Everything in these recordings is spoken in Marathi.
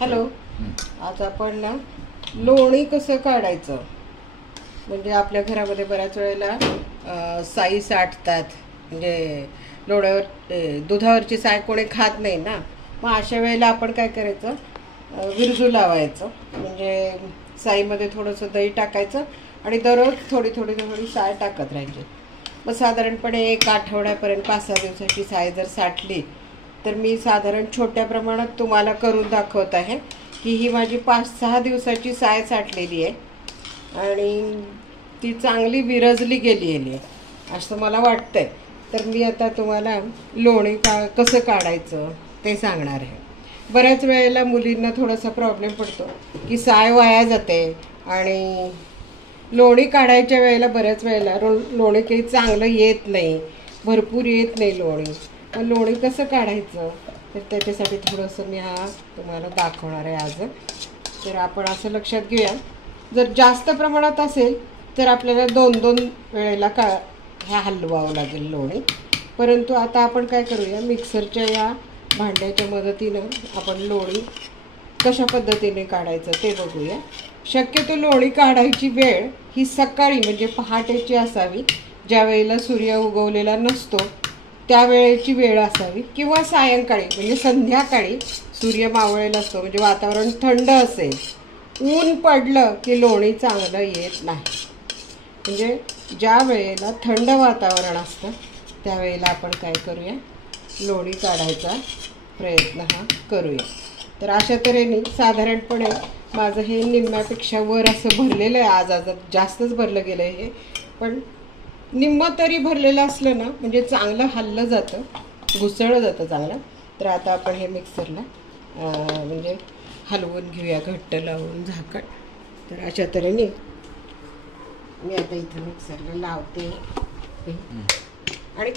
हॅलो, आज आपण ना लोणी कसं काढायचं, म्हणजे आपल्या घरामध्ये बऱ्याच वेळेला साई साठतात, म्हणजे लोण्यावर दुधावरची साय कोणी खात नाही ना. मग अशा वेळेला आपण काय करायचं, विरजू लावायचं, म्हणजे साईमध्ये थोडंसं दही टाकायचं आणि दररोज थोडी थोडी थोडी साय टाकत राहायची. मग साधारणपणे 1 आठवड्यापर्यंत 5-6 दिवसाची साय जर साठली तर मी साधारण छोट्या प्रमाणात तुम्हाला करून दाखवत आहे की ही माझी 5-6 दिवसाची साय साठलेली आहे आणि ती चांगली विरजली गेलेली आहे असं मला वाटतंय. तर मी आता तुम्हाला लोणी कसं काढायचं ते सांगणार आहे. बऱ्याच वेळेला मुलींना थोडासा प्रॉब्लेम पडतो की साय वाया जाते आणि लोणी काढायच्या वेळेला बऱ्याच वेळेला लोणी काही चांगलं येत नाही, भरपूर येत नाही लोणी. मग लोणी कसं काढायचं तर त्याच्यासाठी थोडंसं मी तुम्हाला दाखवणार आहे आज. तर आपण असं लक्षात घेऊया, जर जास्त प्रमाणात असेल तर आपल्याला 2-2 वेळेला हलवावं लागेल लोणी. परंतु आता आपण काय करूया, मिक्सरच्या या भांड्याच्या मदतीनं आपण लोणी कशा पद्धतीने काढायचं ते बघूया. शक्यतो लोणी काढायची वेळ ही सकाळी म्हणजे पहाटेची असावी, ज्या वेळेला सूर्य उगवलेला नसतो त्यावेळेची वेळ असावी, किंवा सायंकाळी म्हणजे संध्याकाळी सूर्य मावळलेला असतो, म्हणजे वातावरण थंड असेल. ऊन पडलं की लोणी चांगलं येत नाही. म्हणजे ज्या वेळेला थंड वातावरण असतं त्यावेळेला आपण काय करूया, लोणी काढायचा प्रयत्न करूया. तर अशा तऱ्हेने साधारणपणे माझं हे निम्म्यापेक्षा वर असं भरलेलं आहे. आज जास्तच भरलं गेलं आहे हे, पण निम्म तरी भरलेलं असलं ना म्हणजे चांगलं हललं जातं, घुसळलं जातं चांगलं. तर आता आपण हे मिक्सरला म्हणजे हलवून घेऊया घट्ट लावून झाकण. तर अशा तऱ्हेने मी आता इथं मिक्सरला लावते आणि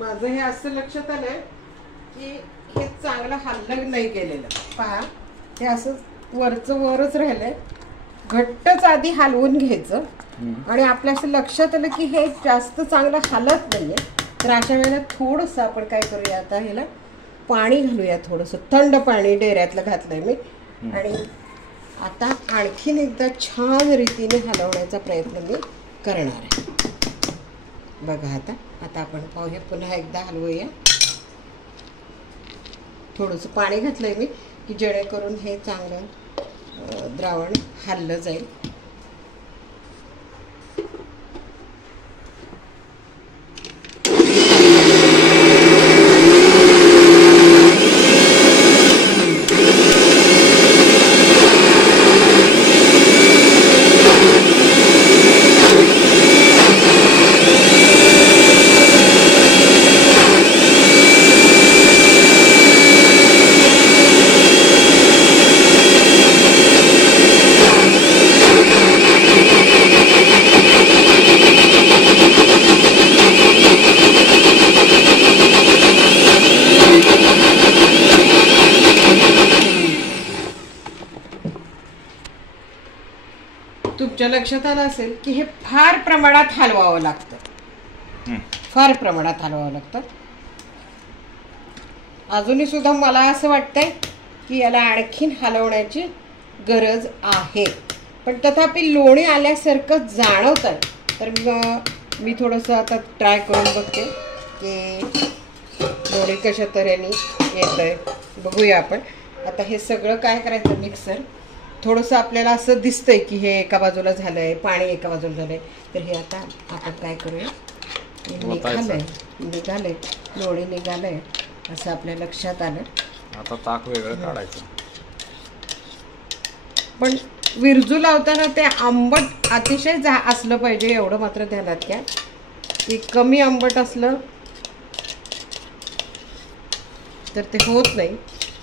माझं हे असं लक्षात आलं की हे चांगलं हल्लं नाही गेलेलं. पहा, हे असं वरचं वरच राहिलंय. घट्टच आधी हलवून घ्यायचं आणि आपल्या असं लक्षात आलं की हे जास्त चांगलं हलत नाहीये. तर अशा वेळेला थोडंसं आपण काय करूया, आता ह्याला पाणी घालूया, थोडंसं थंड पाणी डेऱ्यातलं घातलंय मी. आणि आता आणखीन एकदा छान रीतीने हलवण्याचा प्रयत्न मी करणार आहे. बघा, आता आपण पाहूया, पुन्हा एकदा हलवूया. थोडंसं पाणी घातलंय मी की जेणेकरून हे चांगलं द्रावण हललं जाईल. तुमच्या लक्षात आलं असेल की हे फार प्रमाणात हलवावं लागतं, फार प्रमाणात हलवावं लागतं. अजूनही सुद्धा मला असं वाटतंय की याला आणखीन हलवण्याची गरज आहे, पण तथापि लोणी आल्यासारखं जाणवत आहे. तर मी थोडंसं आता ट्राय करून बघते की लोणी कशा तऱ्हेने येतं आहे, बघूया आपण. आता हे सगळं काय करायचं, मिक्सर थोडंसं आपल्याला असं दिसतंय की हे एका बाजूला झालं आहे, पाणी एका बाजूला झालं आहे. तर हे आता आपण काय करूया, निघालंय लोणी निघालंय असं आपल्या लक्षात आलं. आता ताक वेगळं काढायचं. पण विरजू लावताना ते आंबट अतिशय असलं पाहिजे, एवढं मात्र ध्यानात घ्या की कमी आंबट असलं तर ते होत नाही.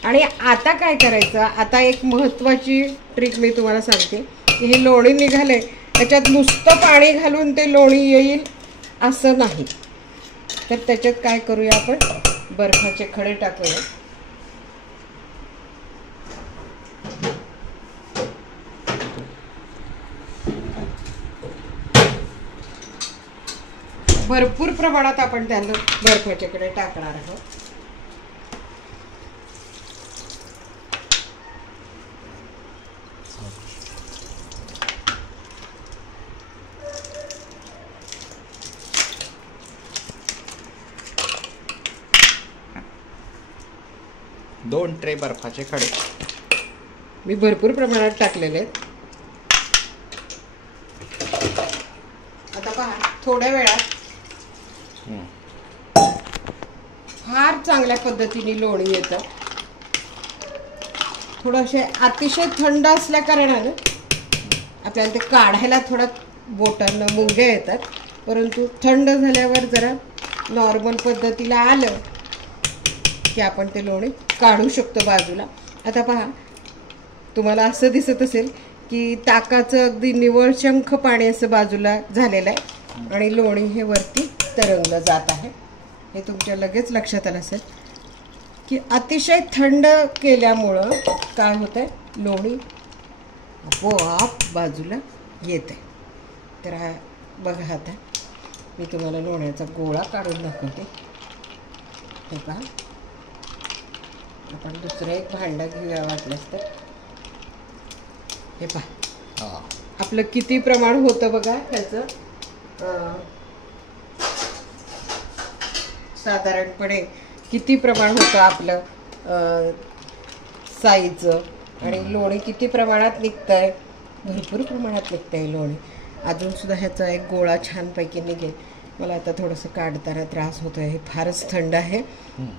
आणि आता काय करायचं, आता एक महत्त्वाची ट्रिक मी तुम्हाला सांगते की हे लोणी निघाले त्याच्यात नुसतं पाणी घालून ते लोणी येईल असं नाही. तर त्याच्यात काय करूया, आपण बर्फाचे खडे टाकूया. भरपूर प्रमाणात आपण त्यांना बर्फाचे खडे टाकणार आहोत. दोन ट्रे बर्फाचे खडे मी भरपूर प्रमाणात टाकलेले आहेत. आता पहा, थोड्या वेळात फार चांगल्या पद्धतीने लोणी येतं. थोडंसे अतिशय थंड असल्या कारणानं आपल्याला ते काढायला थोडं बोटांना मुंग्या येतात, परंतु थंड झाल्यावर जरा नॉर्मल पद्धतीला आलं की आपण ते लोणी काढू शकतो बाजूला. आता पहा, तुम्हाला असं दिसत असेल की ताकाचं अगदी निव्वळ शंख पाणी असं बाजूला झालेलं आहे आणि लोणी हे वरती तरंगलं जात आहे. हे तुमच्या लगेच लक्षात आलं असेल की अतिशय थंड केल्यामुळं काय होतं आहे, लोणी आपोआप बाजूला येत आहे. तर हा बघा, आता मी तुम्हाला लोण्याचा गोळा काढून दाखवते. हे पहा, आपण दुसरं एक भांडं घेऊया वाटलंच तर. हे पहा, आपलं किती प्रमाण होतं बघा ह्याचं. साधारणपणे किती प्रमाण होतं आपलं साईचं, आणि लोणी किती प्रमाणात निघतंय. भरपूर प्रमाणात निघतंय लोणी. अजूनसुद्धा ह्याचा एक गोळा छानपैकी निघेल. मला आता थोडंसं काढताना त्रास होतो आहे, हे फारच थंड आहे.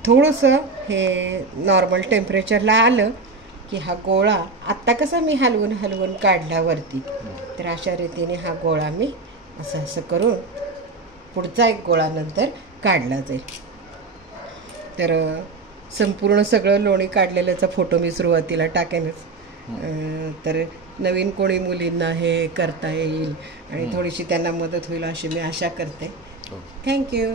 थोडंसं हे नॉर्मल टेम्परेचरला आलं की हा गोळा आत्ता कसा मी हलवून हलवून काढल्यावरती, तर अशा रीतीने हा गोळा मी असं असं करून पुढचा एक गोळा नंतर काढला जाईल. तर संपूर्ण सगळं लोणी काढलेल्याचा फोटो मी सुरुवातीला टाकेनच. तर नवीन कोणी मुलींना हे करता येईल आणि थोडीशी त्यांना मदत होईल अशी मी आशा करते. थँक्यू.